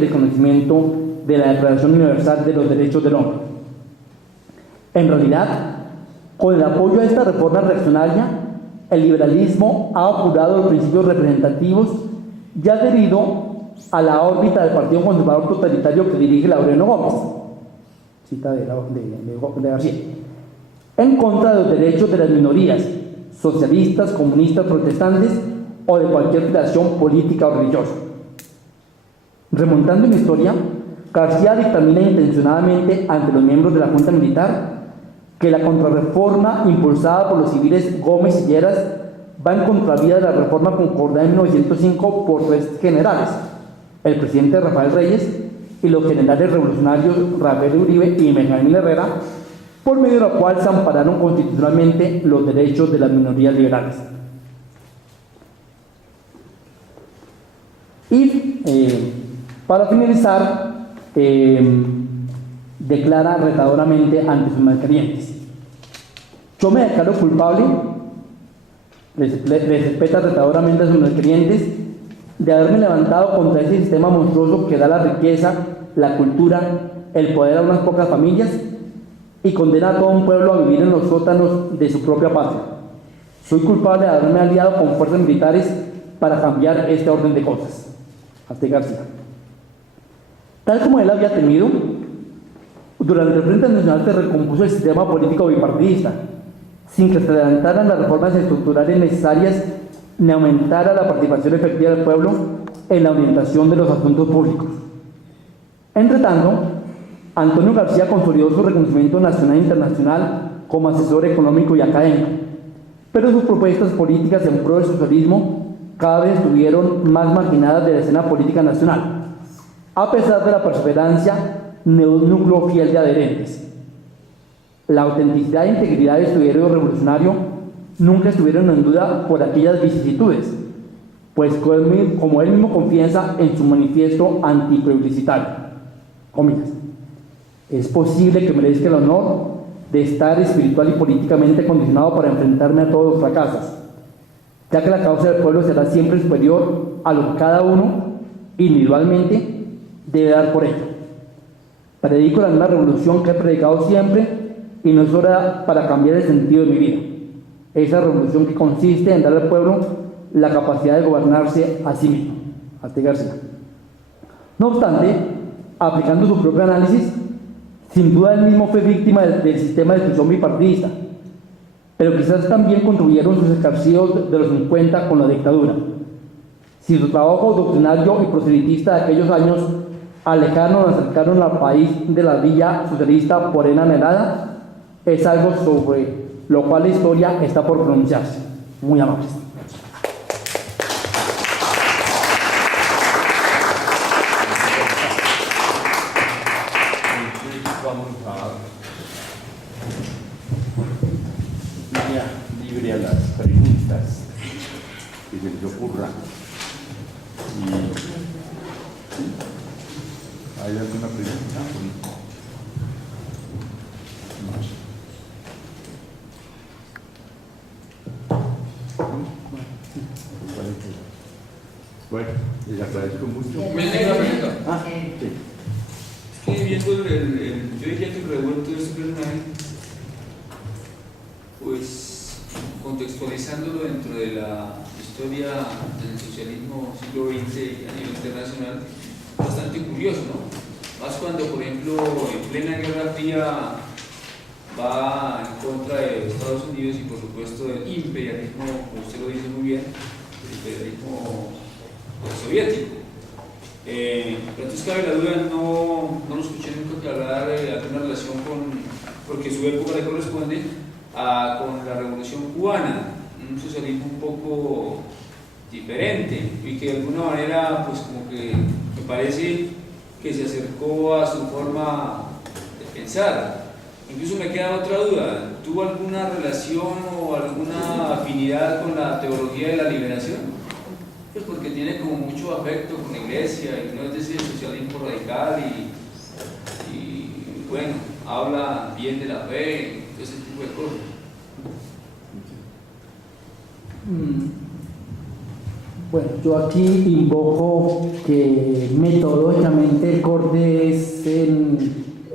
reconocimiento de la Declaración Universal de los Derechos del Hombre. En realidad, con el apoyo a esta reforma reaccionaria, el liberalismo ha apurado los principios representativos y ha adherido a la órbita del Partido Conservador Totalitario que dirige Laureano Gómez, cita de García, en contra de los derechos de las minorías, socialistas, comunistas, protestantes o de cualquier creación política o religiosa. Remontando en la historia, García dictamina intencionadamente ante los miembros de la Junta Militar que la contrarreforma impulsada por los civiles Gómez y Lleras va en contravía de la reforma concordada en 1905 por tres generales, el presidente Rafael Reyes y los generales revolucionarios Rafael Uribe y Benjamín Herrera, por medio de la cual se ampararon constitucionalmente los derechos de las minorías liberales. Y para finalizar, declara retadoramente ante sus malquerientes: yo me declaro culpable, les respeta retadoramente a sus malquerientes, de haberme levantado contra ese sistema monstruoso que da la riqueza, la cultura, el poder a unas pocas familias y condena a todo un pueblo a vivir en los sótanos de su propia patria. Soy culpable de haberme aliado con fuerzas militares para cambiar este orden de cosas. Arte García. Tal como él había temido, durante el Frente Nacional se recompuso el sistema político bipartidista, sin que se adelantaran las reformas estructurales necesarias ni aumentara la participación efectiva del pueblo en la orientación de los asuntos públicos. Entre tanto, Antonio García consolidó su reconocimiento nacional e internacional como asesor económico y académico, pero sus propuestas políticas en pro del socialismo cada vez estuvieron más marginadas de la escena política nacional, a pesar de la perseverancia de un núcleo fiel de adherentes. La autenticidad e integridad de su ideario revolucionario nunca estuvieron en duda por aquellas vicisitudes, pues como él mismo confiesa en su manifiesto antiplebiscitario, comillas, es posible que merezca el honor de estar espiritual y políticamente condicionado para enfrentarme a todos los fracasos, ya que la causa del pueblo será siempre superior a lo que cada uno individualmente debe dar por ello. Predico la misma revolución que he predicado siempre y no es hora para cambiar el sentido de mi vida. Esa revolución que consiste en dar al pueblo la capacidad de gobernarse a sí mismo. Arte García. No obstante, aplicando su propio análisis, sin duda él mismo fue víctima del sistema de exclusión bipartidista, pero quizás también contribuyeron sus escarcíos de los 50 con la dictadura. Si su trabajo doctrinario y proselitista de aquellos años alejaron o acercaron al país de la villa socialista por él anhelada, es algo sobre lo cual la historia está por pronunciarse. Muy amables. Vamos a línea libre a las preguntas que se les ocurran. ¿Hay alguna pregunta? Bueno, les agradezco mucho. ¿Me tengo una pregunta? Sí. Es que viendo yo diría que el revuelto de este personaje, pues contextualizándolo dentro de la historia del socialismo siglo XX y a nivel internacional, bastante curioso, ¿no? Más cuando, por ejemplo, en plena Guerra Fría va en contra de Estados Unidos y por supuesto del imperialismo, como usted lo dice muy bien, el imperialismo soviético. Pero entonces cabe la duda, no lo escuché nunca aclarar alguna relación porque su época le corresponde con la Revolución Cubana, un socialismo un poco diferente y que de alguna manera pues como que me parece que se acercó a su forma de pensar. Incluso me queda otra duda, ¿tuvo alguna relación o alguna afinidad con la teología de la liberación? Pues porque tiene como mucho afecto con la iglesia y no es decir socialismo radical y bueno, habla bien de la fe, todo ese tipo de cosas. Bueno, yo aquí invoco que metodológicamente el corte es en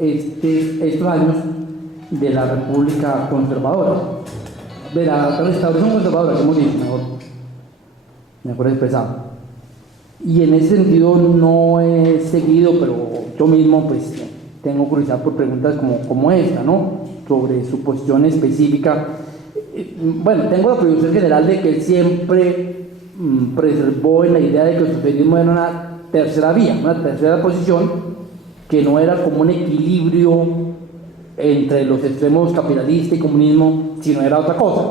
estos años de la República Conservadora, de la restauración conservadora, que hemos dicho, mejor expresado. Y en ese sentido no he seguido, pero yo mismo pues tengo curiosidad por preguntas como esta, ¿no? Sobre su posición específica. Bueno, tengo la proyección general de que él siempre preservó en la idea de que el socialismo era una tercera vía, una tercera posición, que no era como un equilibrio entre los extremos capitalista y comunismo, sino era otra cosa,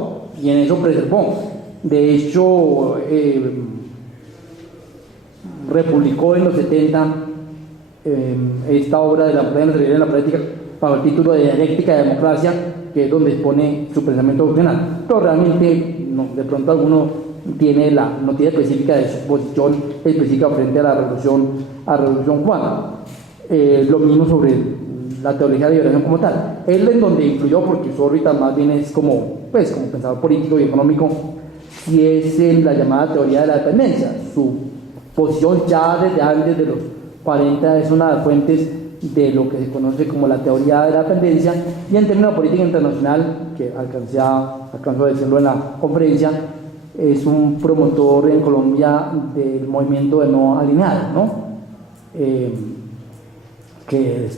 y en eso preservó. De hecho, republicó en los 70 esta obra de la teoría de la práctica bajo el título de Dialéctica de Democracia, que es donde expone su pensamiento doctrinal. Pero realmente, no, de pronto alguno tiene la noticia específica de su posición específica frente a la Revolución Cubana. Lo mismo sobre la teología de liberación como tal. Él en donde influyó, porque su órbita más bien es como pensador político y económico, y es en la llamada teoría de la dependencia. Su posición ya desde antes de los 40 es una de las fuentes de lo que se conoce como la teoría de la dependencia, y en términos de política internacional, que alcanzó a decirlo en la conferencia, es un promotor en Colombia del movimiento de no alineado, ¿no? Que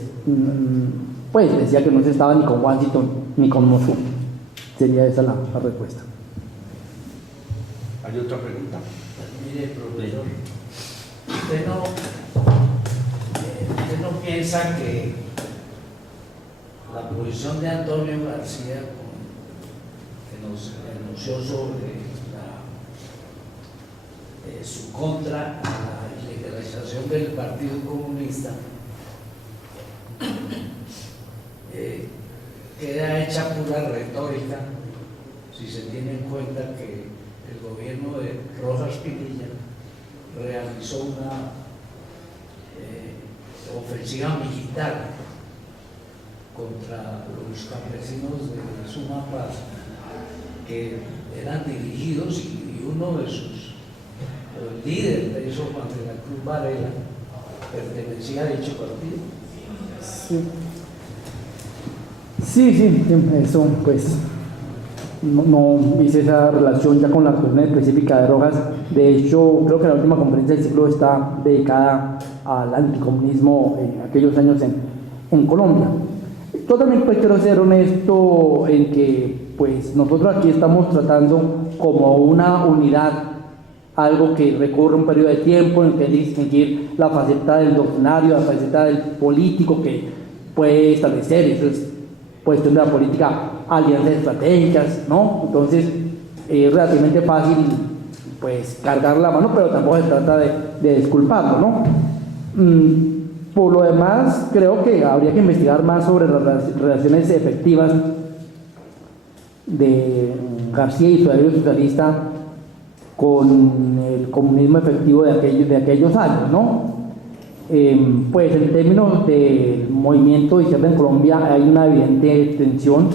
pues decía que no se estaba ni con Washington ni con Moscú. Sería esa la respuesta. ¿Hay otra pregunta? Mire, profesor, ¿usted no piensa que la posición de Antonio García, que nos denunció sobre su contra a la ilegalización del Partido Comunista, queda hecha pura retórica si se tiene en cuenta que el gobierno de Rojas Pinilla realizó una ofensiva militar contra los campesinos de Sumapaz, que eran dirigidos, y uno de sus líderes de eso, Juan de la Cruz Varela, pertenecía a dicho partido. Sí, eso pues no hice esa relación ya con la cuestión específica de Rojas. De hecho, creo que la última conferencia del ciclo está dedicada al anticomunismo en aquellos años en Colombia. Yo también pues quiero ser honesto en que pues nosotros aquí estamos tratando como una unidad algo que recorre un periodo de tiempo en que hay que distinguir la faceta del doctrinario, la faceta del político que puede establecer, eso es cuestión de la política, alianzas estratégicas, ¿no? Entonces es relativamente fácil pues cargar la mano, pero tampoco se trata de disculparlo, ¿no? Por lo demás, creo que habría que investigar más sobre las relaciones efectivas de García y su ideario socialista con el comunismo efectivo de aquellos años, ¿no? Pues en términos del movimiento de izquierda en Colombia hay una evidente tensión,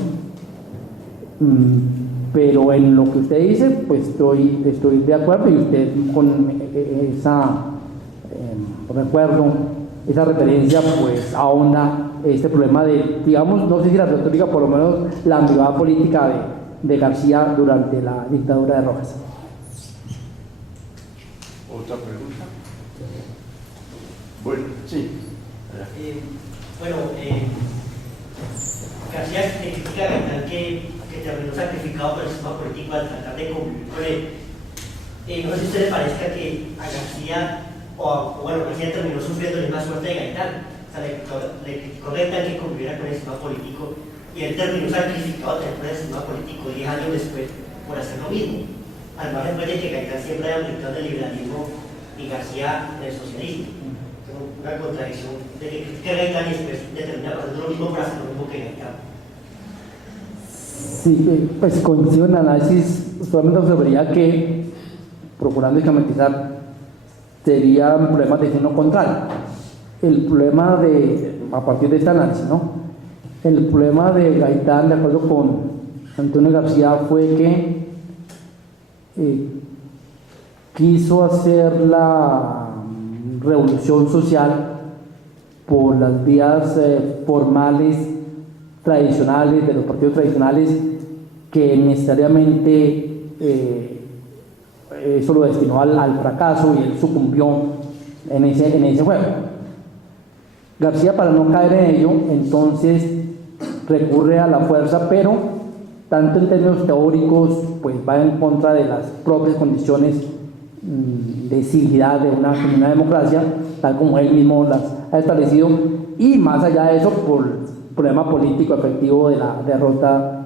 pero en lo que usted dice, pues estoy de acuerdo, y usted con esa referencia, pues ahonda este problema de, digamos, no sé si la retórica, por lo menos la ambigüedad política de García durante la dictadura de Rojas. ¿Otra pregunta? Bueno, sí. García critica a Gaitán que terminó sacrificado por el sistema político al tratar de convivir con él. No sé si a usted le parezca que a García, García terminó sufriendo la misma suerte de Gaitán. O sea, le criticó a Gaitán que conviviera con el sistema político, y él terminó sacrificado también por el sistema político 10 años después por hacer lo mismo. Al margen de que Gaitán siempre haya aplicado el liberalismo y García el socialismo. Una contradicción de que critica a Gaitán y después determina hacer lo mismo para hacer lo mismo que Gaitán. Sí, pues coincido en el análisis, solamente observaría que, procurando esquematizar, sería un problema de signo contrario. El problema a partir de este análisis, ¿no? El problema de Gaitán, de acuerdo con Antonio García, fue que quiso hacer la revolución social por las vías formales, tradicionales, de los partidos tradicionales, que necesariamente eso lo destinó al fracaso y él sucumbió en ese juego. García, para no caer en ello, entonces recurre a la fuerza, pero tanto en términos teóricos, pues va en contra de las propias condiciones de civilidad de una democracia, tal como él mismo las ha establecido, y más allá de eso, por el problema político efectivo de la derrota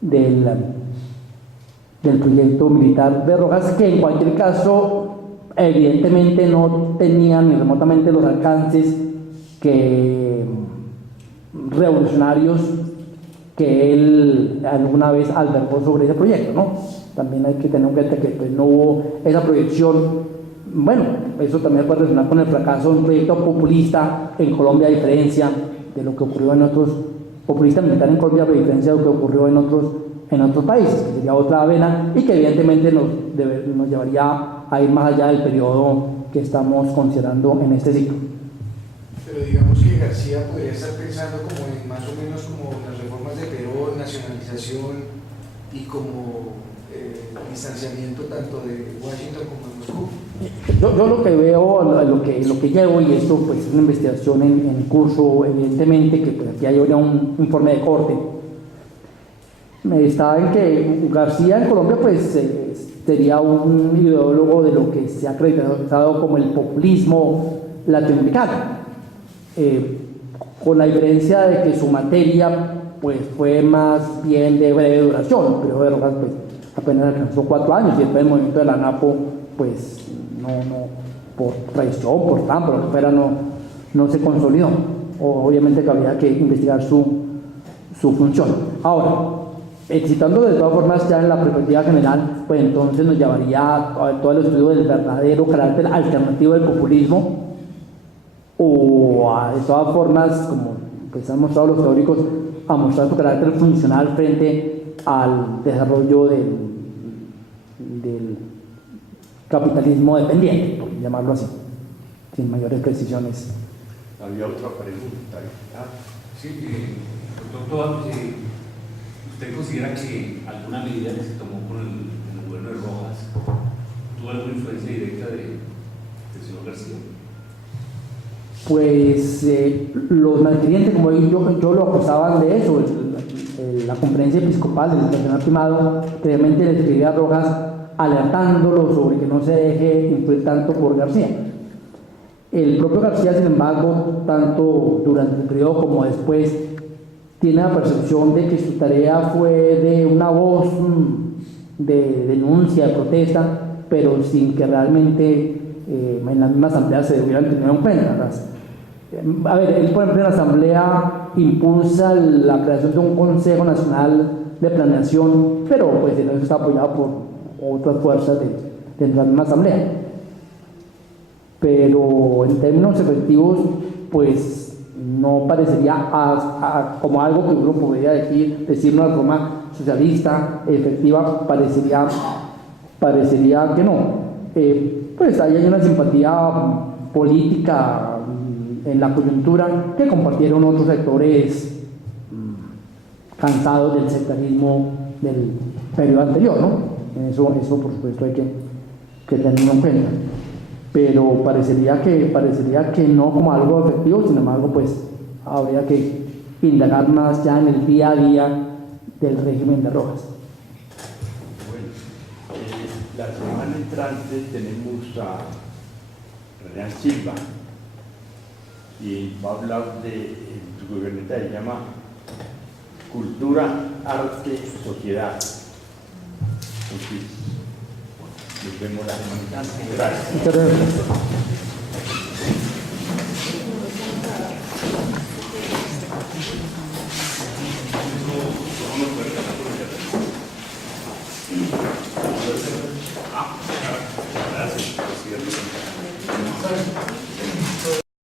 del proyecto militar de Rojas, que en cualquier caso evidentemente no tenían ni remotamente los alcances revolucionarios que él alguna vez albergó sobre ese proyecto, ¿no? También hay que tener en cuenta que pues, no hubo esa proyección. Bueno, eso también puede relacionar con el fracaso de un proyecto populista en Colombia, a diferencia de lo que ocurrió en otros, populista militar en Colombia, a diferencia de lo que ocurrió en otros países, que sería otra avena y que evidentemente nos llevaría a ir más allá del periodo que estamos considerando en este ciclo. Pero digamos que García podría estar pensando como en más o menos como las reformas de Perón, nacionalización y como distanciamiento tanto de Washington como de Moscú. Yo lo que veo, lo que llevo, y esto pues es una investigación en curso, evidentemente, que pues, aquí hay ya un informe de corte, está en que García en Colombia pues sería un ideólogo de lo que se ha acreditado como el populismo latinoamericano, con la diferencia de que su materia pues fue más bien de breve duración. Pero de Rojas pues apenas alcanzó 4 años, y después el movimiento de la ANAPO pues no por traición, por tan, por lo que fuera, no se consolidó. Obviamente que habría que investigar su función. Ahora, citando de todas formas ya en la perspectiva general, pues entonces nos llevaría a todo el estudio del verdadero carácter alternativo del populismo, o de todas formas, como pues han mostrado los teóricos, a mostrar su carácter funcional frente al desarrollo del capitalismo dependiente, por llamarlo así, sin mayores precisiones. Había otra pregunta. Sí, doctor, ¿usted considera que alguna medida que se tomó con el gobierno de Rojas tuvo alguna influencia directa del señor García? Pues los malquerientes, como yo lo acusaban de eso, la conferencia episcopal del nacional primado previamente le escribía a Rojas alertándolo sobre que no se deje influir tanto por García. El propio García, sin embargo, tanto durante el periodo como después, tiene la percepción de que su tarea fue de una voz de denuncia, de protesta, pero sin que realmente en la misma asamblea se hubieran tenido en cuenta. A ver, él por ejemplo en la asamblea impulsa la creación de un Consejo Nacional de Planeación, pero pues eso está apoyado por otras fuerzas dentro de la misma asamblea. Pero en términos efectivos, pues no parecería como algo que uno podría decir una reforma socialista efectiva, parecería que no. Pues ahí hay una simpatía política en la coyuntura que compartieron otros sectores cansados del sectarismo del periodo anterior, ¿no? Eso por supuesto hay que tenerlo en cuenta. Pero parecería que no como algo efectivo, sin embargo, pues habría que indagar más ya en el día a día del régimen de Rojas. Bueno, la semana entrante tenemos a Renan Silva y va a hablar su goberneta se llama Cultura, Arte, Sociedad. Entonces, nos vemos la semana entrante. Gracias. Muchas gracias. Gracias.